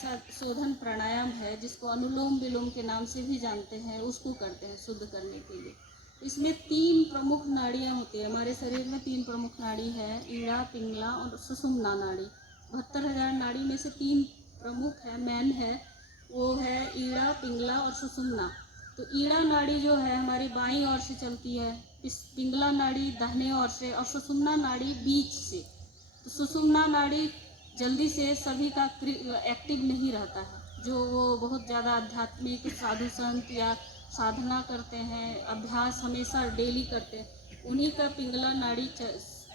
शोधन प्राणायाम है, जिसको अनुलोम विलोम के नाम से भी जानते हैं, उसको करते हैं शुद्ध करने के लिए। इसमें 3 प्रमुख नाड़ियाँ होती है हमारे शरीर में। 3 प्रमुख नाड़ी है, ईड़ा, पिंगला और सुषुम्ना नाड़ी। 72,000 नाड़ी में से 3 प्रमुख है, मेन है, वो है ईड़ा, पिंगला और सुषुम्ना। तो ईड़ा नाड़ी जो है हमारी बाईं ओर से चलती है, इस पिंगला नाड़ी दाहिने ओर से और सुषुम्ना नाड़ी बीच से। तो सुषुम्ना नाड़ी जल्दी से सभी का एक्टिव नहीं रहता है। जो वो बहुत ज़्यादा आध्यात्मिक साधु संत या साधना करते हैं, अभ्यास हमेशा डेली करते हैं, उन्हीं का पिंगला नाड़ी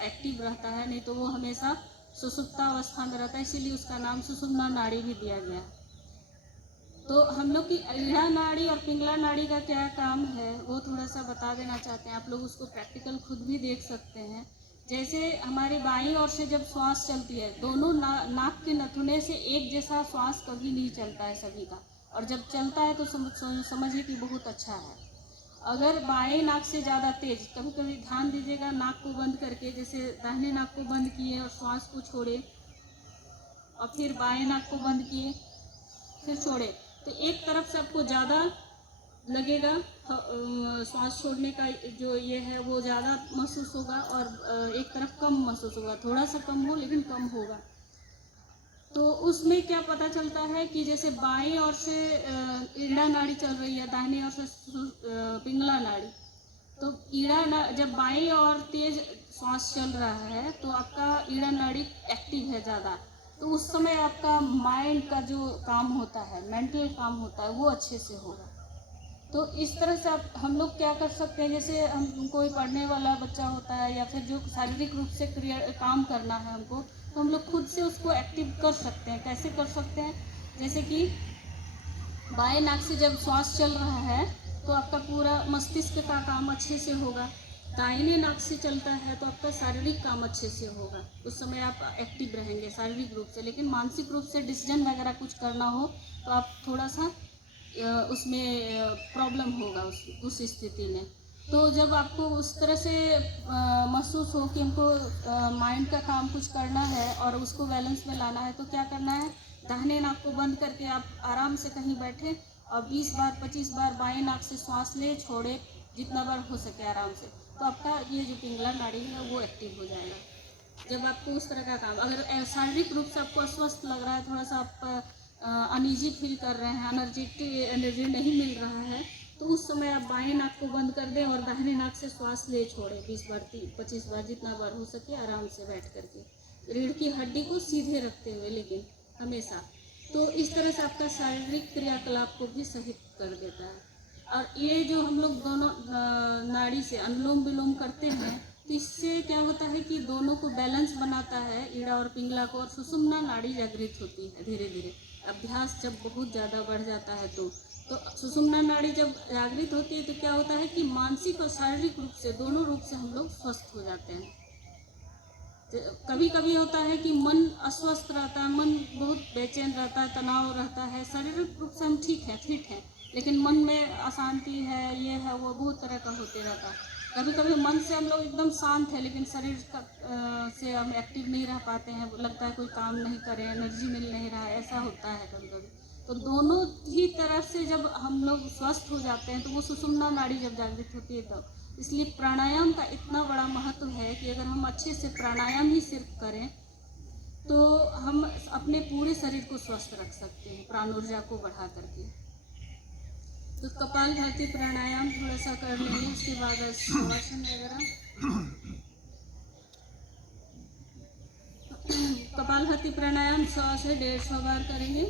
एक्टिव रहता है, नहीं तो वो हमेशा सुषुप्तावस्था में रहता है, इसीलिए उसका नाम सुषुम्ना नाड़ी भी दिया गया है। तो हम लोग की ईड़ा नाड़ी और पिंगला नाड़ी का क्या काम है वो थोड़ा सा बता देना चाहते हैं। आप लोग उसको प्रैक्टिकल खुद भी देख सकते हैं। जैसे हमारी बाईं ओर से जब श्वास चलती है, दोनों नाक के नथुने से एक जैसा श्वास कभी नहीं चलता है सभी का, और जब चलता है तो समझिए कि बहुत अच्छा है। अगर बाएं नाक से ज़्यादा तेज, कभी कभी ध्यान दीजिएगा, नाक को बंद करके, जैसे दाहिने नाक को बंद किए और श्वास को छोड़े, और फिर बाएं नाक को बंद किए फिर छोड़े, तो एक तरफ से आपको ज़्यादा लगेगा, श्वास छोड़ने का जो ये है वो ज़्यादा महसूस होगा, और एक तरफ कम महसूस होगा, थोड़ा सा कम हो लेकिन कम होगा। तो उसमें क्या पता चलता है कि जैसे बाईं ओर से ईड़ा नाड़ी चल रही है, दाहिनी ओर से पिंगला नाड़ी। तो जब बाईं ओर तेज श्वास चल रहा है तो आपका ईड़ा नाड़ी एक्टिव है ज़्यादा, तो उस समय आपका माइंड का जो काम होता है, मेंटल काम होता है, वो अच्छे से होगा। तो इस तरह से हम लोग क्या कर सकते हैं, जैसे हम कोई पढ़ने वाला बच्चा होता है या फिर जो शारीरिक रूप से काम करना है हमको, तो हम लोग खुद से उसको एक्टिव कर सकते हैं। कैसे कर सकते हैं, जैसे कि बाएं नाक से जब श्वास चल रहा है तो आपका पूरा मस्तिष्क का काम अच्छे से होगा। दाहिने नाक से चलता है तो आपका शारीरिक काम अच्छे से होगा, उस समय आप एक्टिव रहेंगे शारीरिक रूप से। लेकिन मानसिक रूप से डिसीजन वगैरह कुछ करना हो तो आप थोड़ा सा उसमें प्रॉब्लम होगा उस स्थिति में। तो जब आपको उस तरह से महसूस हो कि हमको माइंड का काम कुछ करना है और उसको बैलेंस में लाना है, तो क्या करना है, दाहिने नाक को बंद करके आप आराम से कहीं बैठे और 20 बार 25 बार बाएं नाक से श्वास ले छोड़े, जितना बार हो सके आराम से, तो आपका ये जो पिंगला नाड़ी है वो एक्टिव हो जाएगा। जब आपको उस तरह का काम, अगर शारीरिक रूप से आपको अस्वस्थ लग रहा है, थोड़ा सा आप अनईजी फील कर रहे हैं, एनर्जी नहीं मिल रहा है, तो उस समय आप बाएं नाक को बंद कर दें और दाहिने नाक से श्वास ले छोड़ें 20 बार 25 बार, जितना बार हो सके आराम से बैठ करके, रीढ़ की हड्डी को सीधे रखते हुए, लेकिन हमेशा। तो इस तरह से आपका शारीरिक क्रियाकलाप को भी सही कर देता है। और ये जो हम लोग दोनों नाड़ी से अनुलोम विलोम करते हैं, तो इससे क्या होता है कि दोनों को बैलेंस बनाता है, ईड़ा और पिंगला को, और सुषुम्ना नाड़ी जागृत होती है धीरे धीरे। अभ्यास जब बहुत ज़्यादा बढ़ जाता है तो सुषुम्ना नाड़ी जब जागृत होती है तो क्या होता है कि मानसिक और शारीरिक रूप से, दोनों रूप से हम लोग स्वस्थ हो जाते हैं। कभी कभी होता है कि मन अस्वस्थ रहता है, मन बहुत बेचैन रहता है, तनाव रहता है, शारीरिक रूप से हम ठीक हैं, फिट हैं, लेकिन मन में अशांति है, ये है वो, बहुत तरह का होते रहता है। कभी कभी मन से हम लोग एकदम शांत है लेकिन शरीर का से हम एक्टिव नहीं रह पाते हैं, लगता है कोई काम नहीं करें, एनर्जी मिल नहीं रहा है, ऐसा होता है कभी कभी। तो दोनों ही तरफ से जब हम लोग स्वस्थ हो जाते हैं तो वो सुषुम्ना नाड़ी जब जागृत होती है तब। इसलिए प्राणायाम का इतना बड़ा महत्व है कि अगर हम अच्छे से प्राणायाम ही सिर्फ करें तो हम अपने पूरे शरीर को स्वस्थ रख सकते हैं, प्राण ऊर्जा को बढ़ा करके। तो कपालभाति प्राणायाम थोड़ा सा कर लेंगे, उसके बाद शवासन वगैरह। कपालभाति प्राणायाम 100 से 150 बार करेंगे।